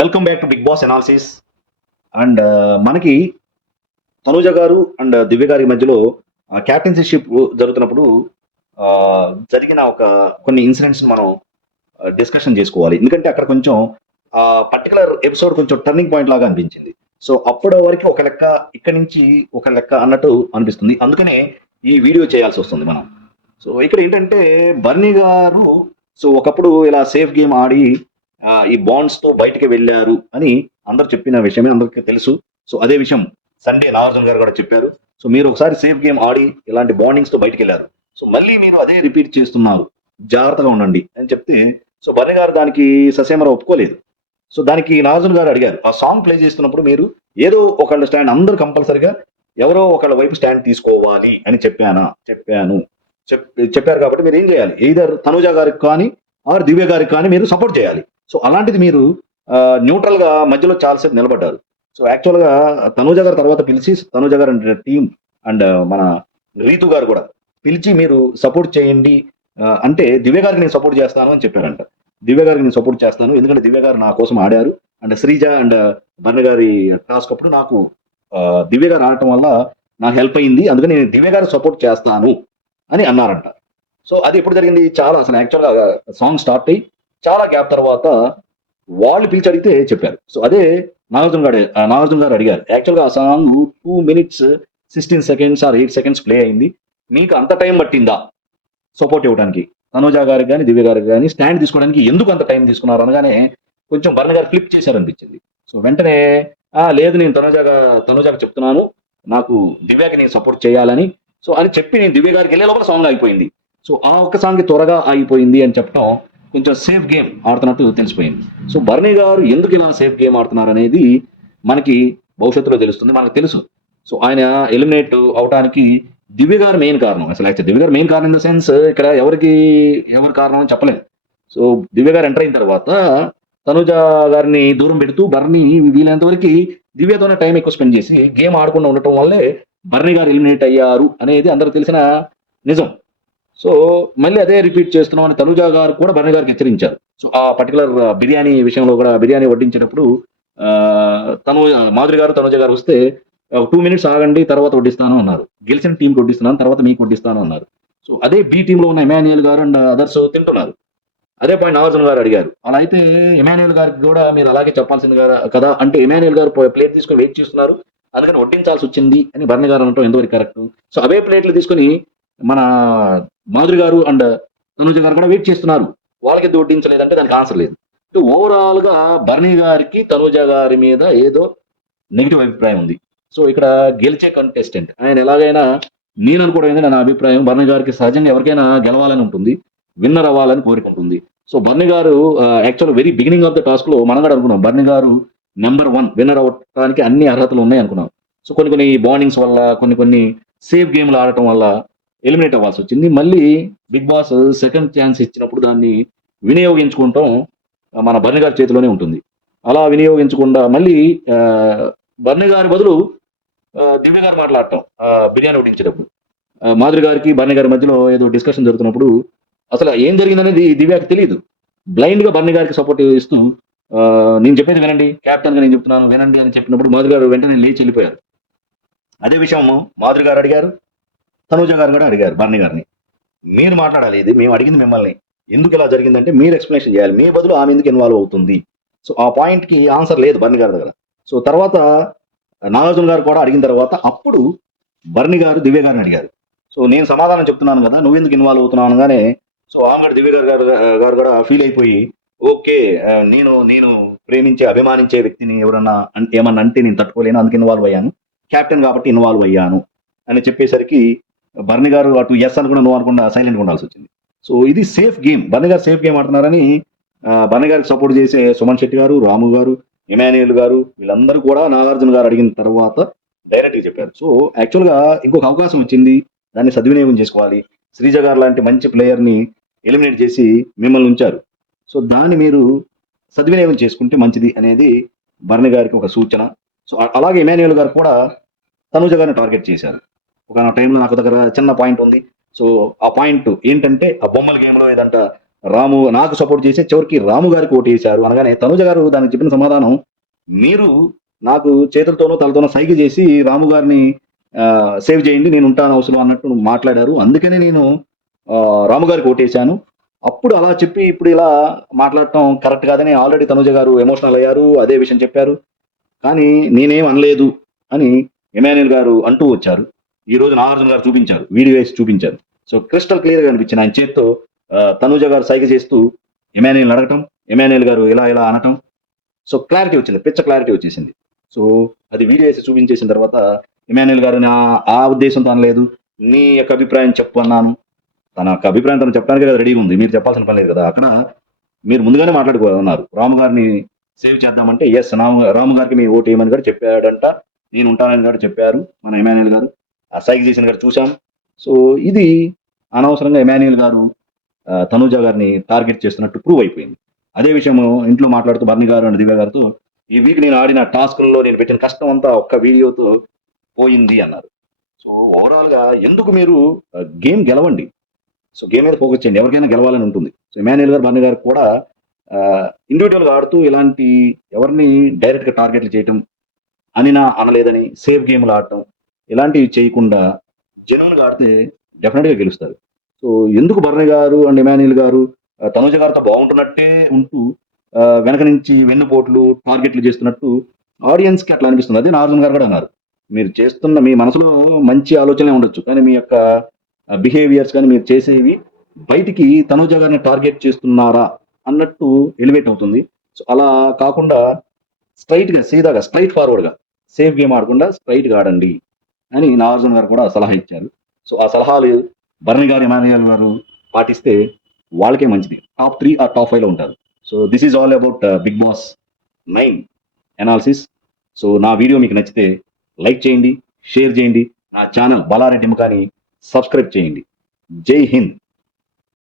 Welcome back to Bigg Boss analysis and మనకి తనుజ గారు and దివ్య గారి మధ్యలో క్యాప్టెన్సీషిప్ జరుగుతున్నప్పుడు జరిగిన ఒక కొన్ని ఇన్సిడెంట్స్ మనం డిస్కషన్ చేసుకోవాలి. ఎందుకంటే అక్కడ కొంచెం పర్టికులర్ ఎపిసోడ్ కొంచెం టర్నింగ్ పాయింట్ లాగా అనిపించింది. సో అప్పటి వరకు ఒక లెక్క ఇక్కడి నుంచి ఒక లెక్క అన్నట్టు అనిపిస్తుంది. అందుకనే ఈ వీడియో చేయాల్సి వస్తుంది మనం. సో ఇక్కడ ఏంటంటే బర్నీ గారు సో ఒకప్పుడు ఇలా సేఫ్ గేమ్ ఆడి ఈ బాండ్స్తో బయటికి వెళ్ళారు అని అందరు చెప్పిన విషయమే అందరికీ తెలుసు. సో అదే విషయం సండే నాగార్జున గారు కూడా చెప్పారు. సో మీరు ఒకసారి సేఫ్ గేమ్ ఆడి ఇలాంటి బాండింగ్స్తో బయటికి వెళ్ళారు. సో మళ్ళీ మీరు అదే రిపీట్ చేస్తున్నారు. జాగ్రత్తగా ఉండండి అని చెప్తే సో బర్రె గారు దానికి ససేమరా ఒప్పుకోలేదు. సో దానికి నాగార్జున గారు అడిగారు. ఆ సాంగ్ ప్లే చేస్తున్నప్పుడు మీరు ఏదో ఒకళ్ళ స్టాండ్ అందరు కంపల్సరిగా ఎవరో ఒకళ్ళ వైపు స్టాండ్ తీసుకోవాలి అని చెప్పానా? చెప్పాను. చెప్- చెప్పారు కాబట్టి మీరు ఏం చేయాలి? ఎయిదర్ తనుజ గారికి కానీ ఆర్ దివ్య గారికి కానీ మీరు సపోర్ట్ చేయాలి. సో అలాంటిది మీరు న్యూట్రల్గా మధ్యలో చాలాసేపు నిలబడ్డారు. సో యాక్చువల్గా తనూజ గారు తర్వాత పిలిచి తనూజ గారు అంటే టీం అండ్ మన రీతు గారు కూడా పిలిచి మీరు సపోర్ట్ చేయండి అంటే దివ్య గారికి నేను సపోర్ట్ చేస్తాను అని చెప్పారంట. దివ్య గారికి నేను సపోర్ట్ చేస్తాను ఎందుకంటే దివ్య గారు నా కోసం ఆడారు. అండ్ శ్రీజ అండ్ బర్ణ గారి టాస్క్ అప్పుడు నాకు దివ్య గారు ఆడటం వల్ల నాకు హెల్ప్ అయింది. అందుకని నేను దివ్య గారు సపోర్ట్ చేస్తాను అని అన్నారంట. సో అది ఎప్పుడు జరిగింది? చాలా అసలు యాక్చువల్గా సాంగ్ స్టార్ట్ అయ్యి చాలా గ్యాప్ తర్వాత వాళ్ళు పిలిచి అడిగితే చెప్పారు. సో అదే నాగార్జున గారు ఆ, నాగార్జున గారు అడిగారు. యాక్చువల్గా ఆ song two minutes sixteen seconds or eight seconds play అయింది. మీకు అంత టైం పట్టిందా? సపోర్ట్ ఇవ్వడానికి తనోజ గారికి కానీ దివ్య గారికి కానీ స్టాండ్ తీసుకోవడానికి ఎందుకు అంత టైం తీసుకున్నారు అనగానే కొంచెం బర్ణ గారు ఫ్లిప్ చేశారనిపించింది. సో వెంటనే ఆ లేదు నేను తనుజాగా తనోజాకి చెప్తున్నాను. నాకు దివ్యకి నేను సపోర్ట్ చేయాలని. సో అని చెప్పి నేను దివ్య గారికి వెళ్ళే లోపల సాంగ్ అయిపోయింది సో ఆ ఒక్క సాంగ్ త్వరగా ఆగిపోయింది అని చెప్పడం కొంచెం సేఫ్ గేమ్ ఆడుతున్నట్టు తెలిసిపోయింది. సో బర్నీ గారు ఎందుకు ఇలా సేఫ్ గేమ్ ఆడుతున్నారు అనేది మనకి భవిష్యత్తులో తెలుస్తుంది మనకు తెలుసు. సో ఆయన ఎలిమినేట్ అవడానికి దివ్య గారు మెయిన్ కారణం. అసలు యాక్చువల్ దివ్య గారు మెయిన్ కారణం ఇన్ ద సెన్స్ ఇక్కడ ఎవరికి ఎవరి కారణం అని చెప్పలేదు సో దివ్య గారు ఎంటర్ అయిన తర్వాత తనుజ గారిని దూరం పెడుతూ బర్నీ వీలైనంత వరకు దివ్యతోనే టైం ఎక్కువ స్పెండ్ చేసి గేమ్ ఆడకుండా ఉండటం వల్లే బర్నీ గారు ఎలిమినేట్ అయ్యారు అనేది అందరికి తెలిసిన నిజం. సో మళ్ళీ అదే రిపీట్ చేస్తున్నాం అని తనుజ గారు కూడా బర్నీ గారికి హెచ్చరించారు. సో ఆ పర్టికులర్ బిర్యానీ విషయంలో కూడా బిర్యానీ వడ్డించేటప్పుడు తను మాధురి గారు తనుజ గారు వస్తే టూ మినిట్స్ ఆగండి తర్వాత వడ్డిస్తాను అన్నారు. గెలిచిన టీంకి వడ్డిస్తున్నాను తర్వాత మీకు వడ్డిస్తాను అన్నారు. సో అదే బి టీంలో ఉన్న ఎమాన్యుయల్ గారు అండ్ అదర్స్ తింటున్నారు. అదే పాయింట్ నాగార్జున గారు అడిగారు. అలా అయితే ఎమాన్యుయల్ గారికి కూడా మీరు అలాగే చెప్పాల్సింది కదా కదా అంటే ఎమాన్యుయల్ గారు ప్లేట్ తీసుకొని వెయిట్ చేస్తున్నారు. అందుకని వడ్డించాల్సి వచ్చింది అని బర్ణ గారు అనటం ఎంతవరకు కరెక్ట్? సో అవే ప్లేట్లు తీసుకొని మన మాధురి గారు అండ్ తనుజ గారు కూడా వెయిట్ చేస్తున్నారు. వాళ్ళకి ఎందుకు వడ్డించలేదంటే దానికి ఆన్సర్ లేదు. ఓవరాల్గా బర్నీ గారికి తనుజ గారి మీద ఏదో నెగిటివ్ అభిప్రాయం ఉంది. సో ఇక్కడ గెలిచే కంటెస్టెంట్ ఆయన ఎలాగైనా నేను అనుకోవడం ఏంటంటే నా అభిప్రాయం బర్నీ గారికి సహజంగా ఎవరికైనా గెలవాలని ఉంటుంది విన్నర్ అవ్వాలని కోరిక ఉంటుంది. సో బర్నీ గారు actual very beginning of the టాస్క్లో మనం కూడా అనుకున్నాం బర్నీ గారు నెంబర్ వన్ విన్నర్ అవ్వడానికి అన్ని అర్హతలు ఉన్నాయి అనుకున్నాం. సో కొన్ని కొన్ని బాండింగ్స్ వల్ల కొన్ని కొన్ని సేఫ్ గేమ్లు ఆడటం వల్ల ఎలిమినేట్ అవ్వాల్సి వచ్చింది మళ్ళీ బిగ్ బాస్ సెకండ్ ఛాన్స్ ఇచ్చినప్పుడు దాన్ని వినియోగించుకుంటాం. మన బర్ని గారి చేతిలోనే ఉంటుంది. అలా వినియోగించకుండా మళ్ళీ బర్ని గారి బదులు దివ్య గారు మాట్లాడటం బిర్యానీ వడ్డించేటప్పుడు. మాధురి గారికి బర్ని గారి మధ్యలో ఏదో డిస్కషన్ జరుగుతున్నప్పుడు అసలు ఏం జరిగిందనేది దివ్యకి తెలియదు బ్లైండ్గా బర్ని గారికి సపోర్ట్ ఇస్తూ ఆ, నేను చెప్పేది వినండి క్యాప్టెన్గా నేను చెప్తున్నాను వినండి అని చెప్పినప్పుడు మాధురి గారు వెంటనే లేచి వెళ్ళిపోయారు. అదే విషయం మాధురి గారు అడిగారు. తనూజ గారు కూడా అడిగారు బర్ని గారిని. మీరు మాట్లాడాలి ఇది మేము అడిగింది మిమ్మల్ని. ఎందుకు ఇలా జరిగిందంటే మీరు ఎక్స్ప్లెనేషన్ చేయాలి మీ బదులు ఆమె ఎందుకు ఇన్వాల్వ్ అవుతుంది? సో ఆ పాయింట్కి ఆన్సర్ లేదు బర్ని గారి దగ్గర. సో తర్వాత నాగార్జున గారు కూడా అడిగిన తర్వాత అప్పుడు బర్ని గారు దివ్య గారిని అడిగారు. సో నేను సమాధానం చెప్తున్నాను కదా నువ్వు ఎందుకు ఇన్వాల్వ్ అవుతున్నావు అనగానే సో ఆమె కూడా దివ్య గారు గారు గారు కూడా ఫీల్ అయిపోయి ఓకే నేను నేను ప్రేమించే అభిమానించే వ్యక్తిని ఎవరన్నా ఏమన్నా అంటే నేను తట్టుకోలేను అందుకు ఇన్వాల్వ్ అయ్యాను. కెప్టెన్ కాబట్టి ఇన్వాల్వ్ అయ్యాను అని చెప్పేసరికి బర్ని గారు అటు ఎస్ అనుకున్నా నువ్వు అనుకున్నా సైలెంట్గా ఉండాల్సి వచ్చింది. సో ఇది సేఫ్ గేమ్ బర్ని గారు సేఫ్ గేమ్ ఆడుతున్నారని బర్ని గారికి సపోర్ట్ చేసే సుమన్ శెట్టి గారు రాము గారు ఇమాన్యుయల్ గారు వీళ్ళందరూ కూడా నాగార్జున గారు అడిగిన తర్వాత డైరెక్ట్గా చెప్పారు. సో యాక్చువల్గా ఇంకొక అవకాశం వచ్చింది. దాన్ని సద్వినియోగం చేసుకోవాలి. శ్రీజ గారు లాంటి మంచి ప్లేయర్ని ఎలిమినేట్ చేసి మిమ్మల్ని ఉంచారు. సో దాన్ని మీరు సద్వినియోగం చేసుకుంటే మంచిది అనేది బర్ని గారికి ఒక సూచన. సో అలాగే ఇమాన్యుయల్ గారు కూడా తనుజ గారిని టార్గెట్ చేశారు. ఒక టైంలో నాకు దగ్గర చిన్న పాయింట్ ఉంది. సో ఆ పాయింట్ ఏంటంటే ఆ బొమ్మల గేమ్లో ఏదంట రాము నాకు సపోర్ట్ చేసి చివరికి రాము గారికి ఓటు వేశారు అనగానే తనుజ గారు దానికి చెప్పిన సమాధానం మీరు నాకు చేతులతోనో తలతోనో సైగ చేసి రాము గారిని సేవ్ చేయండి నేను ఉంటాను అవసరం అన్నట్టు మాట్లాడారు. అందుకనే నేను రాము గారికి ఓటేశాను అప్పుడు అలా చెప్పి ఇప్పుడు ఇలా మాట్లాడటం కరెక్ట్ కాదని ఆల్రెడీ తనుజ గారు ఎమోషనల్ అయ్యారు అదే విషయం చెప్పారు. కానీ నేనేం అనలేదు అని ఎమాన్యుల్ గారు అంటూ వచ్చారు. ఈ రోజు నాగార్జున గారు చూపించారు వీడియో వేసి చూపించారు. సో క్రిస్టల్ క్లియర్గా అనిపించింది ఆయన చేత్తో తనూజ తనుజ గారు సైగ చేస్తూ ఎమాన్యుల్ అడగటం ఎమాన్యుల్ గారు ఇలా ఇలా అనటం. సో క్లారిటీ వచ్చింది పిచ్చ క్లారిటీ వచ్చేసింది. సో అది వీడియో వేసి చూపించేసిన తర్వాత ఎమాన్యుల్ గారు నా ఆ ఉద్దేశంతో అనలేదు నీ యొక్క అభిప్రాయం చెప్పు అన్నాను. తన యొక్క అభిప్రాయం తను చెప్పడానికి కదా రెడీగా ఉంది మీరు చెప్పాల్సిన పని లేదు కదా. అక్కడ మీరు ముందుగానే మాట్లాడుకున్నారు రాము గారిని సేవ్ చేద్దామంటే ఎస్ రాము రాము గారికి మీ ఓటు వేయమని కూడా చెప్పాడంట నేను ఉంటానని కూడా చెప్పారు మన ఎమాన్యుల్ గారు. సైకి చేసిన గారు చూసాం సో ఇది అనవసరంగా ఎమాన్యుయల్ గారు తనూజ గారిని టార్గెట్ చేస్తున్నట్టు ప్రూవ్ అయిపోయింది. అదే విషయం ఇంట్లో మాట్లాడుతూ బర్ని గారు అండ్ దివ్య గారితో ఈ వీక్ నేను ఆడిన టాస్క్లలో నేను పెట్టిన కష్టం అంతా ఒక్క వీడియోతో పోయింది అన్నారు. సో ఓవరాల్గా ఎందుకు మీరు గేమ్ గెలవండి? సో గేమ్ మీద ఫోకస్ చేయండి. ఎవరికైనా గెలవాలని ఉంటుంది. సో ఎమాన్యుల్ గారు బర్ని గారు కూడా ఇండివిజువల్గా ఆడుతూ ఇలాంటి ఎవరిని డైరెక్ట్గా టార్గెట్లు చేయటం అని నా అనలేదని సేఫ్ గేమ్లు ఆడటం ఇలాంటివి చేయకుండా జెన్యున్ ఆడితే డెఫినెట్గా గెలుస్తారు. సో ఎందుకు బర్ని గారు అండ్ ఇమాన్యుల్ గారు ఆ, తనుజ గారితో బాగుంటున్నట్టే ఉంటూ వెనక నుంచి వెన్నుపోట్లు టార్గెట్లు చేస్తున్నట్టు ఆడియన్స్కి అట్లా అనిపిస్తుంది. అదే నాగార్జున గారు కూడా అన్నారు. మీరు చేస్తున్న మీ మనసులో మంచి ఆలోచనే ఉండొచ్చు కానీ మీ యొక్క బిహేవియర్స్ కానీ మీరు చేసేవి బయటికి తనుజ గారిని టార్గెట్ చేస్తున్నారా అన్నట్టు ఎలివేట్ అవుతుంది. సో అలా కాకుండా స్ట్రైట్గా సీదాగా స్ట్రైట్ ఫార్వర్డ్గా సేఫ్ గేమ్ ఆడకుండా స్ట్రైట్గా ఆడండి. అని నాగార్జున గారు కూడా సలహా ఇచ్చారు. సో ఆ సలహాలు బర్ని గారు ఎమాన్యుయల్ గారు పాటిస్తే వాళ్ళకే మంచిది. టాప్ త్రీ ఆ టాప్ ఫైవ్లో ఉంటారు. So this is all about Bigg Boss nine analysis so నా వీడియో మీకు నచ్చితే లైక్ చేయండి షేర్ చేయండి. నా ఛానల్ బలారెడ్డి ముఖాని సబ్స్క్రైబ్ చేయండి. జై హింద్.